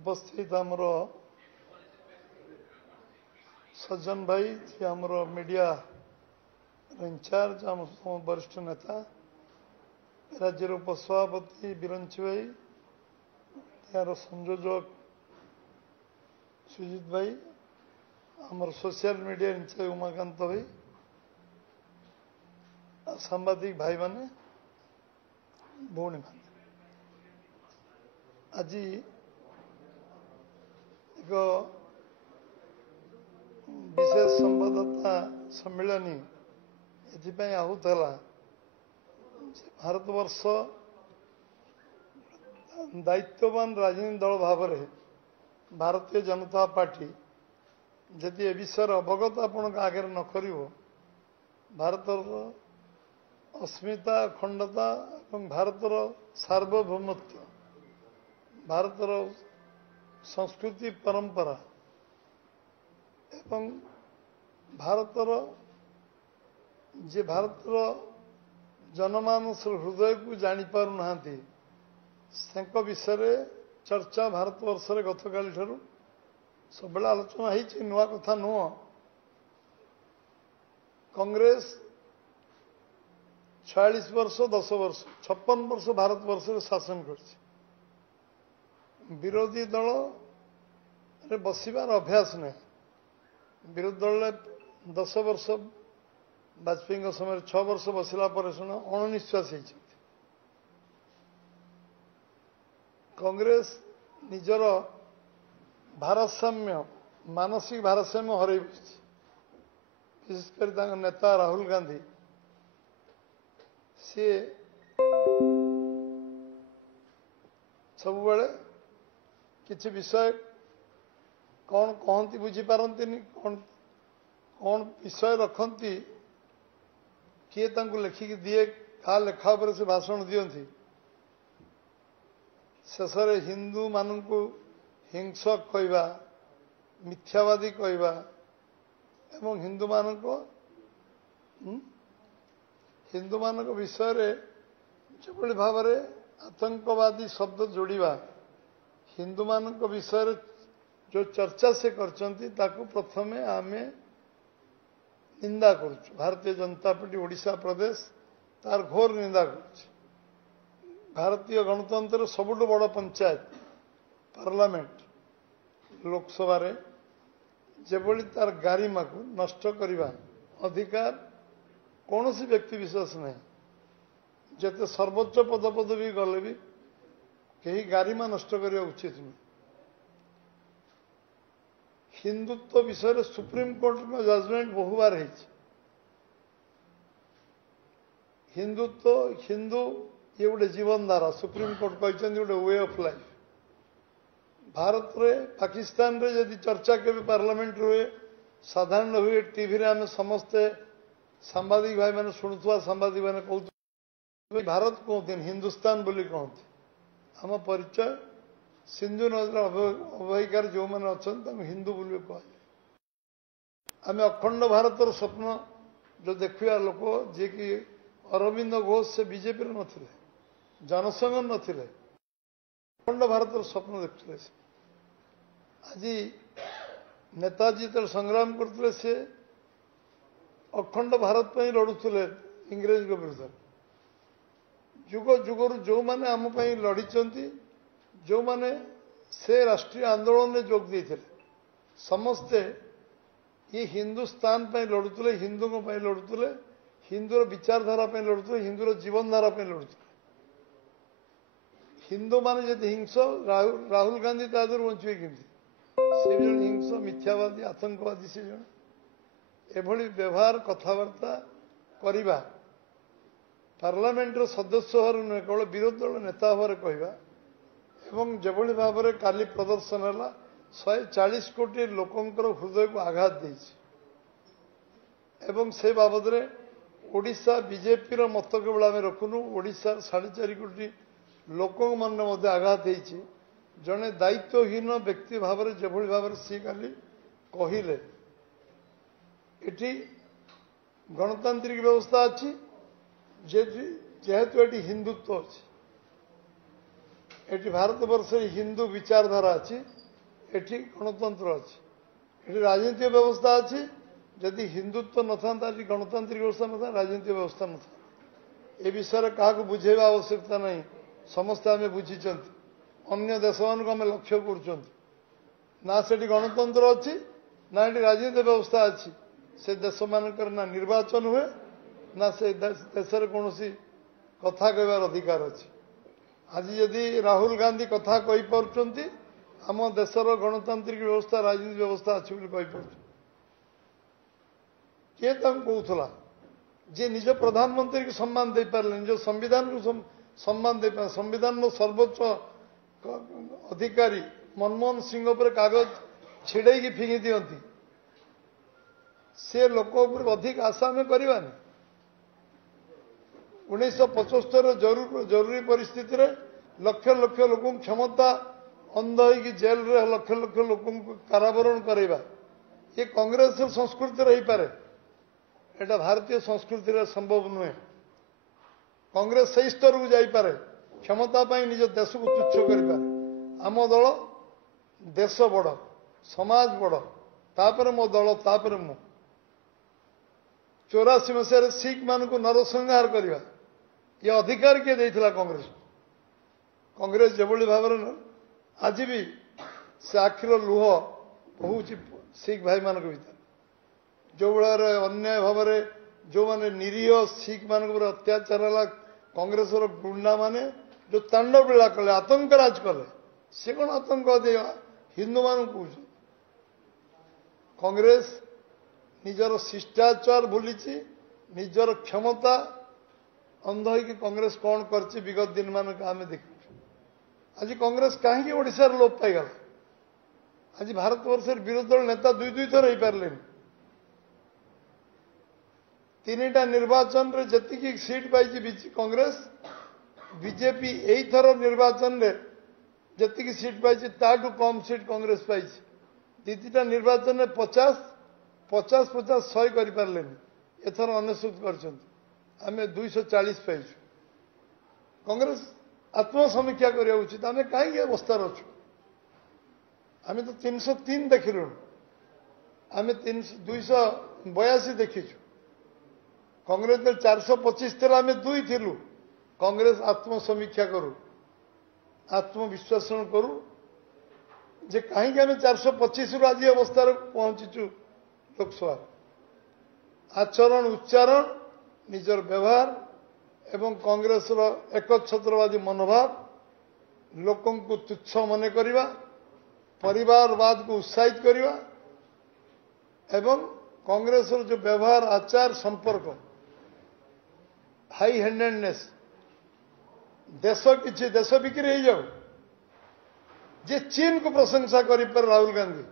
उपस्थित आमर सज्जन भाई जी आमर मीडिया इंचार्ज आम वरिष्ठ नेता राज्यर उपसभापति बिरंची भाई यार संयोजक सुजित भाई आमर सोशल मीडिया इंचार्ज उमाकांत भाई सांबादिक भाई माने भौणी माने आज एक विशेष संवाददाता सम्मेलनी एपाई आहूला भारतवर्ष दायित्ववान राजनीति दल भाव भारतीय जनता पार्टी जदि ए विषय अवगत आपण आगे न कर भारतर अस्मिता अखंडता और भारतर सार्वभौमत्व भारतर संस्कृति परंपरा एवं भारतर जे भारतर जनमानस हृदय को जापर ना विषय चर्चा भारतवर्ष गत काली ठारू सब आलोचना हो नुआ कथा नुह कांग्रेस 46 वर्ष 10 वर्ष 56 वर्ष भारतवर्ष शासन कर विरोधी दल रे बसिबार अभ्यास नहीं विरोधी दल 10 वर्ष वाजपेयी समय 6 वर्ष बसला अणनिश्वास कांग्रेस निजर भारसाम्य मानसिक भारसाम्य हर विशेषकर नेता राहुल गांधी सी सब किसी विषय कौन कहती बुझीपारती कौन कौन विषय रखती किए लिखिकी दिए क्या लेखा पर से भाषण दियंती शेष हिंदू मान को हिंसक कहवा मिथ्यावादी कहवा एवं हिंदू मान विषय जो भाव आतंकवादी शब्द जोड़ा हिंदू मान विषय जो चर्चा से करचंती ताकू प्रथमे आमे निंदा कर भारतीय जनता पार्टी ओडिशा प्रदेश तार घोर निंदा कर भारतीय गणतंत्र सबुठ बड़ पंचायत पार्लियामेंट लोकसभा जेभली तार गारिमा को नष्ट करने अधिकार कौन सी व्यक्ति विशेष नहीं जिते सर्वोच्च पद भी गले भी कहीं गारिमा नष्ट करने उचित नहीं हिंदुत्व विषय सुप्रीम कोर्ट में जजमेंट बहु बार है हिंदुत्व हिंदू ये गोटे जीवन धारा सुप्रीम कोर्ट कहते गोटे वे ऑफ लाइफ भारत रे पाकिस्तान रे यदि चर्चा के पार्लियामेंट हुए साधारण हुए टीवी रे आम समस्ते सांबादिक भाई मैंने शुणुवा सांबादिक मैंने कहते भारत कहते हिंदुस्तान बोली कहते आम परिचय सिंधु नदी अवहिकार जो मैंने अच्छा हिंदू बोल कह आम अखंड भारतर स्वप्न जो देखा लोक जी कि अरविंद घोष से बीजेपी रे जनसंघ नथिले अखंड भारतर स्वप्न देखते आज नेताजी तो संग्राम करते से अखंड भारत पर लड़ुले इंग्रेज विरुद्ध जुग जुगर जो मैंने आम लड़ी जो मैंने से राष्ट्रीय आंदोलन में जोग देते समस्ते ये हिंदुस्तान पर लड़ुले हिंदू लड़ुले हिंदूर विचारधारा लड़ुले हिंदूर जीवनधारा लड़ुले हिंदू मान जब हिंस राहुल गांधी तादर बचे कमी से भी जन हिंस मिथ्यावादी आतंकवादी से जन एभली व्यवहार कथबार्ता करवा पार्लियामेंटर सदस्य भाव नुहे केवल विरोधी दल नेता भाव कहवा एवं जेभली भाव में काली प्रदर्शन है 140 कोटी लोकंर हृदय को आघात देछि एवं से बाबद रे ओडिशा बीजेपी रो मत केवल आम रखुनु ओडिशा 4.5 कोटी लोक मन आघात होती जड़े दायित्वहीन व्यक्ति भाव में जेभली भाव में सी काली कहले एटी गणतांत्रिक व्यवस्था अच्छी जेहेतु ये हिंदुत्व अच्छी এটি ভারতবর্ষের হিন্দু বিচারধারা আছে, এটি গণতন্ত্র আছে, এটি রাজনৈতিক ব্যবস্থা আছে। যদি হিন্দুত্ব নথান্তা, এটি গণতান্ত্রিক ব্যবস্থা নথাନ୍ତା, রাଜନৈতিক ব্যবস্থা নথাନ୍ତା। ଏ ବିଷୟରେ କାହାକୁ ବୁଝେଇବା ଆବଶ୍ୟକତା ନାହିଁ। ସମସ୍ତେ ଆମେ ବୁଝିଛନ୍ତି। ଅନ୍ୟ ଦେଶମାନଙ୍କୁ ଆମେ ଲକ୍ଷ୍ୟ କରୁଛନ୍ତି। ନା ସେଠି ଗଣତନ୍ତ୍ର ଅଛି, ନା ଏଠି ରାଜନୈତିକ ବ୍ୟବସ୍ଥା ଅଛି। ସେ ଦେଶମାନଙ୍କର ନା ନିର୍ବାଚନ ହୁଏ, ନା ସେ ଦେଶରେ କୌଣସି କଥା କହିବାର ଅଧିକାର ଅଛି। ଆଜି ଯଦି ରାହୁଲ ଗାନ୍ଧୀ କଥା କହିପାରୁଛନ୍ତି, ଆମ ଦେଶର ଗଣତାନ୍ତ୍ରିକ ବ୍ୟବସ୍ଥା, ରାଜନୀତି ବ୍ୟବସ୍ଥା ଅଛି ବୋଲି କହିପାରୁଛନ୍ତି। କିଏ ତାଙ୍କୁ କହୁଥିଲା? ଯେ ନିଜ ପ୍ରଧାନମନ୍ତ୍ରୀକୁ ସମ୍ମାନ ଦେଇପାରିଲେ, ନିଜ ସମ୍ବିଧାନକୁ ସମ୍ମାନ ଦେଇପାରିଲେ। ସମ୍ବିଧାନର ସର୍ବୋଚ୍ଚ ଅଧିକାରୀ ମନମୋହନ ସିଂହ ଉପରେ କାଗଜ ଛିଡ଼େଇକି ଫିଙ୍ଗି ଦିଅନ୍ତି। ସେ ଲୋକ ଉପରେ ଅଧିକ ଆଶା ଆମେ କରିବାନି। 1975 ଜରୁରୀ ପରିସ୍ଥିତିରେ ଲକ୍ଷ ଲକ୍ଷ ଲୋକଙ୍କୁ କ୍ଷମତା ଅନ୍ଧ ହୋଇକି ଜେଲରେ ଲକ୍ଷ ଲକ୍ଷ ଲୋକଙ୍କୁ କାରାବରଣ କରାଇବା, ଏ କଂଗ୍ରେସର ସଂସ୍କୃତିରେ ହେଇପାରେ। এটা ଭାରତୀୟ ସଂସ୍କୃତିରେ ସମ୍ଭବ ନୁହେଁ। କଂଗ୍ରେସ ସେହି ସ୍ତରକୁ ଯାଇପାରେ, କ୍ଷମତା ପାଇଁ ନିଜ ଦେଶକୁ ତୁଚ୍ଛ କରିପାରେ। ଆମ ଦଳ ଦେଶ ବଡ଼, ସମାଜ ବଡ଼, ତାପରେ ମୋ ଦଳ, ତାପରେ ମୁଁ। 84 ମସିହାରେ ଶିଖ ମାନଙ୍କୁ ନରସଂହାର କରିବା, ଏ ଅଧିକାର କିଏ ଦେଇଥିଲା କଂଗ୍ରେସକୁ? କଂଗ୍ରେସ ଯେଭଳି ଭାବରେ ଆଜି ବି ସେ ଆଖିର ଲୁହ ବହୁଛି ଶିଖ ଭାଇମାନଙ୍କ ଭିତରେ। ଯେଉଁ ଭଳିଆରେ ଅନ୍ୟାୟ ଭାବରେ ଯେଉଁମାନେ ନିରୀହ ଶିଖ ମାନଙ୍କ ଉପରେ ଅତ୍ୟାଚାର ହେଲା, କଂଗ୍ରେସର ଗୁଣ୍ଡାମାନେ ଯେଉଁ ତାଣ୍ଡବ ଲୀଳା କଲେ, ଆତଙ୍କରାଜ କଲେ, ସେ କ'ଣ ଆତଙ୍କବାଦୀ ହିନ୍ଦୁମାନଙ୍କୁ କହୁଛନ୍ତି? କଂଗ୍ରେସ ନିଜର ଶିଷ୍ଟାଚାର ଭୁଲିଛି, ନିଜର କ୍ଷମତା ଅନ୍ଧ ହୋଇକି କଂଗ୍ରେସ କ'ଣ କରିଛି ବିଗତ ଦିନମାନଙ୍କୁ ଆମେ ଦେଖୁଛୁ। ଆଜି କଂଗ୍ରେସ କାହିଁକି ଓଡ଼ିଶାରେ ଲୋପ ପାଇଗଲା? ଆଜି ଭାରତବର୍ଷରେ ବିରୋଧୀ ଦଳ ନେତା ଦୁଇ ଥର ହେଇପାରିଲେନି। 3ଟା ନିର୍ବାଚନରେ ଯେତିକି ସିଟ୍ ପାଇଛି କଂଗ୍ରେସ, ବିଜେପି ଏଇଥର ନିର୍ବାଚନରେ ଯେତିକି ସିଟ୍ ପାଇଛି ତାଠୁ କମ୍ ସିଟ୍ କଂଗ୍ରେସ ପାଇଛି। 2ଟା ନିର୍ବାଚନରେ 50-50-100 କରିପାରିଲେନି। ଏଥର 99 କରିଛନ୍ତି। ଆମେ 240 ପାଇଛୁ। କଂଗ୍ରେସ ଆତ୍ମସମୀକ୍ଷା କରିବା ଉଚିତ। ଆମେ କାହିଁକି ଅବସ୍ଥାରେ ଅଛୁ? ଆମେ ତ 303 ଦେଖିଲୁଣି, ଆମେ 282 ଦେଖିଛୁ। କଂଗ୍ରେସ 425 ଥିଲା, ଆମେ 2 ଥିଲୁ। କଂଗ୍ରେସ ଆତ୍ମସମୀକ୍ଷା କରୁ, ଆତ୍ମବିଶ୍ଳେଷଣ କରୁ ଯେ କାହିଁକି ଆମେ 425ରୁ ଆଜି ଅବସ୍ଥାରେ ପହଞ୍ଚିଛୁ ଲୋକସଭାରେ। ଆଚରଣ, ଉଚ୍ଚାରଣ, ନିଜର ବ୍ୟବହାର ଏବଂ କଂଗ୍ରେସର ଏକଛତ୍ରବାଦୀ ମନୋଭାବ, ଲୋକଙ୍କୁ ତୁଚ୍ଛ ମନେ କରିବା, ପରିବାରବାଦକୁ ଉତ୍ସାହିତ କରିବା ଏବଂ କଂଗ୍ରେସର ଯେଉଁ ବ୍ୟବହାର, ଆଚାର, ସମ୍ପର୍କ, ହାଇ ହ୍ୟାଣ୍ଡେଡନେସ୍, ଦେଶ କିଛି ଦେଶ ବିକ୍ରି ହେଇଯାଉ। ଯେ ଚୀନକୁ ପ୍ରଶଂସା କରିପାରେ ରାହୁଲ ଗାନ୍ଧୀ,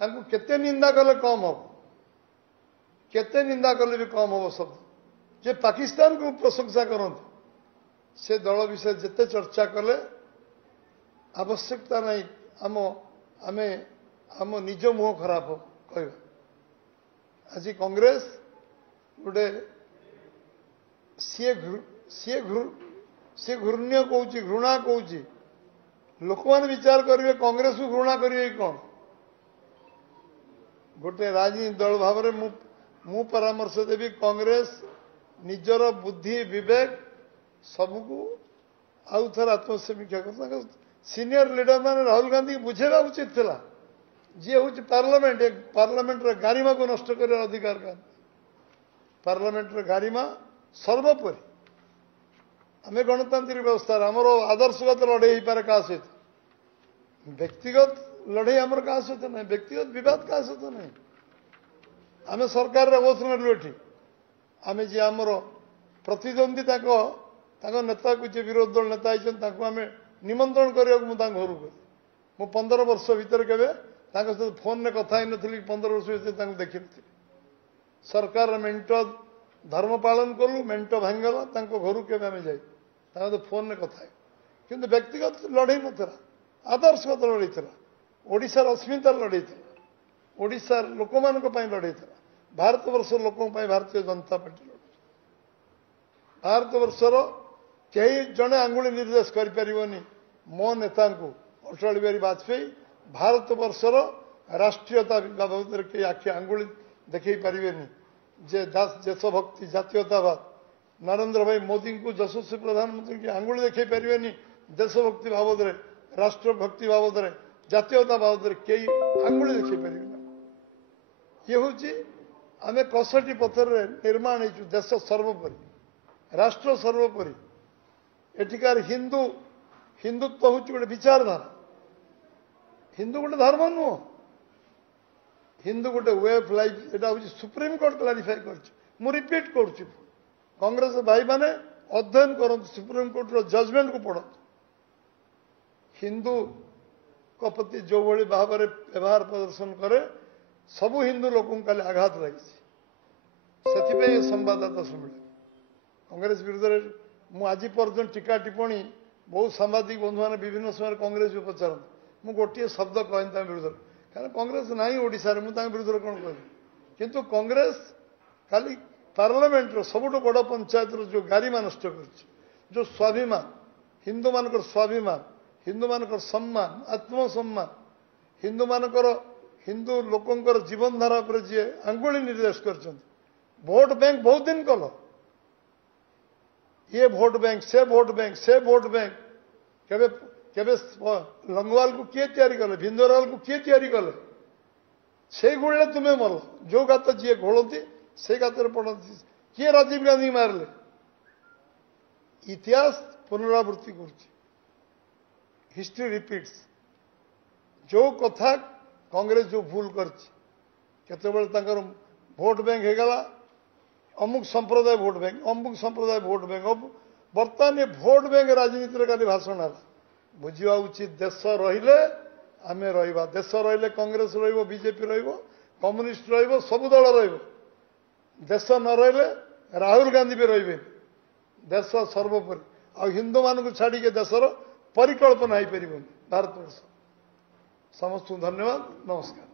ତାଙ୍କୁ କେତେ ନିନ୍ଦା କଲେ କମ୍ ହେବ? କେତେ ନିନ୍ଦା କଲେ ବି କମ୍ ହେବ ଶବ୍ଦ। ଯେ ପାକିସ୍ତାନକୁ ପ୍ରଶଂସା କରନ୍ତି, ସେ ଦଳ ବିଷୟରେ ଯେତେ ଚର୍ଚ୍ଚା କଲେ ଆବଶ୍ୟକତା ନାହିଁ। ଆମେ ଆମ ନିଜ ମୁହଁ ଖରାପ କହିବା। ଆଜି କଂଗ୍ରେସ ଗୋଟେ ସିଏ ଘୃଣ୍ୟ କହୁଛି, ଘୃଣା କହୁଛି। ଲୋକମାନେ ବିଚାର କରିବେ କଂଗ୍ରେସକୁ ଘୃଣା କରିବେ କି କ'ଣ? ଗୋଟେ ରାଜନୀତି ଦଳ ଭାବରେ ମୁଁ ପରାମର୍ଶ ଦେବି, କଂଗ୍ରେସ ନିଜର ବୁଦ୍ଧି ବିବେକ ସବୁକୁ ଆଉ ଥରେ ଆତ୍ମସମୀକ୍ଷା କର। ତାଙ୍କ ସିନିୟର ଲିଡର ମାନେ ରାହୁଲ ଗାନ୍ଧୀକୁ ବୁଝେଇବା ଉଚିତ ଥିଲା। ଯିଏ ହେଉଛି ପାର୍ଲାମେଣ୍ଟର ଗାରିମାକୁ ନଷ୍ଟ କରିବାର ଅଧିକାର କାହାର? ପାର୍ଲାମେଣ୍ଟର ଗାରିମା ସର୍ବୋପରି। ଆମେ ଗଣତାନ୍ତ୍ରିକ ବ୍ୟବସ୍ଥାରେ ଆମର ଆଦର୍ଶଗତ ଲଢ଼େଇ ହେଇପାରେ କାହା ସହିତ, ବ୍ୟକ୍ତିଗତ ଲଢ଼େଇ ଆମର କାହା ସହିତ ନାହିଁ, ବ୍ୟକ୍ତିଗତ ବିବାଦ କାହା ସହିତ ନାହିଁ। ଆମେ ସରକାରରେ ଅବସ୍ଥାନ ନେଲୁ ଏଠି, ଆମେ ଯିଏ ଆମର ପ୍ରତିଦ୍ୱନ୍ଦ୍ୱୀ ତାଙ୍କ ନେତାକୁ, ଯିଏ ବିରୋଧୀ ଦଳ ନେତା ହେଇଛନ୍ତି, ତାଙ୍କୁ ଆମେ ନିମନ୍ତ୍ରଣ କରିବାକୁ ମୁଁ ତାଙ୍କ ଘରକୁ ଗଲି। ମୁଁ 15 ବର୍ଷ ଭିତରେ କେବେ ତାଙ୍କ ସହିତ ଫୋନରେ କଥା ହେଇନଥିଲି, 15 ବର୍ଷ ଭିତରେ ତାଙ୍କୁ ଦେଖିନଥିଲି। ସରକାରର ମେଣ୍ଟ ଧର୍ମ ପାଳନ କଲୁ, ମେଣ୍ଟ ଭାଙ୍ଗିଗଲା, ତାଙ୍କ ଘରକୁ କେବେ ଆମେ ଯାଇ ତାଙ୍କ ସହିତ ଫୋନରେ କଥା ହେଉ। କିନ୍ତୁ ବ୍ୟକ୍ତିଗତ ଲଢ଼େଇ ନଥିଲା, ଆଦର୍ଶଗତ ଲଢ଼େଇ ଥିଲା, ଓଡ଼ିଶାର ଅସ୍ମିତାର ଲଢ଼େଇ ଥିଲା, ଓଡ଼ିଶାର ଲୋକମାନଙ୍କ ପାଇଁ ଲଢ଼େଇ ଥିଲା, ଭାରତବର୍ଷର ଲୋକଙ୍କ ପାଇଁ ଭାରତୀୟ ଜନତା ପାର୍ଟି ଲଢ଼ୁଛି। ଭାରତବର୍ଷର କେହି ଜଣେ ଆଙ୍ଗୁଳି ନିର୍ଦ୍ଦେଶ କରିପାରିବନି मो नेता अटल बिहारी वाजपेयी भारत वर्षर राष्ट्रीयता बाबद के आखि आंगुली देखई पारिबेनी जे देशभक्ति जातीयतावाद नरेंद्र भाई मोदी को यशस्वी प्रधानमंत्री की आंगुली देखई पारिबेनी देशभक्ति बाबद राष्ट्रभक्ति बाबद जातीयता बाबद कई आंगुली देखई पारिबेनी ये हूँ आम 61 पथर निर्माण हो देश सर्वोपरि राष्ट्र सर्वोपरि एठिकार हिंदू हिंदुत्व हूँ गोटे विचारधारा हिंदू गोटे धर्म नुह हिंदू गोटे वे ऑफ लाइफ यहाँ हूँ सुप्रीम कोर्ट क्लारिफाई कर रिपीट करुच्ची कांग्रेस भाई माने अध्ययन करते सुप्रीम कोर्ट जजमेंट को पढ़त हिंदू प्रति जो भाई भाव में व्यवहार प्रदर्शन करे सबू हिंदू लोक खाली आघात लगी से संवाददाता सम्मेलन कांग्रेस विरुद्ध में आज पर्यटन टीका टिप्पणी बहुत सांबादिक बंधु मैंने विभिन्न समय कांग्रेस भी पचारती मुझे गोटे शब्द कहनी विरुद्ध कारण कांग्रेस ना ओडिशा रे मुझे विरुद्ध कौन कह किंतु कांग्रेस खाली पार्लियामेंट सबुठ बड़ पंचायत जो गारिमा नष्ट कर जो स्वाभिमान हिंदू मानक स्वाभिमान हिंदू मानक सम्मान आत्मसम्मान हिंदू मानक हिंदू लोकंर जीवन धारा पर जी आंगुली निर्देश कर भोट बैंक बहुत दिन कल ये भोट बैंक से भोट बैंक से भोट बैंक केबे केबे लंगवाल को किए तैयारी कले भिंदरवाल को किए तैयारी कले से गोले तुम्हें मल जो गात जी घोलती से गात पड़ती किए राजीव गांधी मारले इतिहास पुनरावृत्ति कर हिस्ट्री रिपीट्स जो कथा कांग्रेस जो भूल कर भोट बैंक होगला अमुक संप्रदाय भोट बैंक बर्तमान ये भोट बैंक राजनीति खाली भाषण है बुझा उचित देश रहिले आम रहा देश रहिले कांग्रेस बीजेपी कम्युनिस्ट सब दल देश न रहिले राहुल गांधी भी रे देश सर्वोपरि आ हिंदू मान छाड़ी देशर परिकल्पना हो पार भारत वर्ष समस्त धन्यवाद नमस्कार।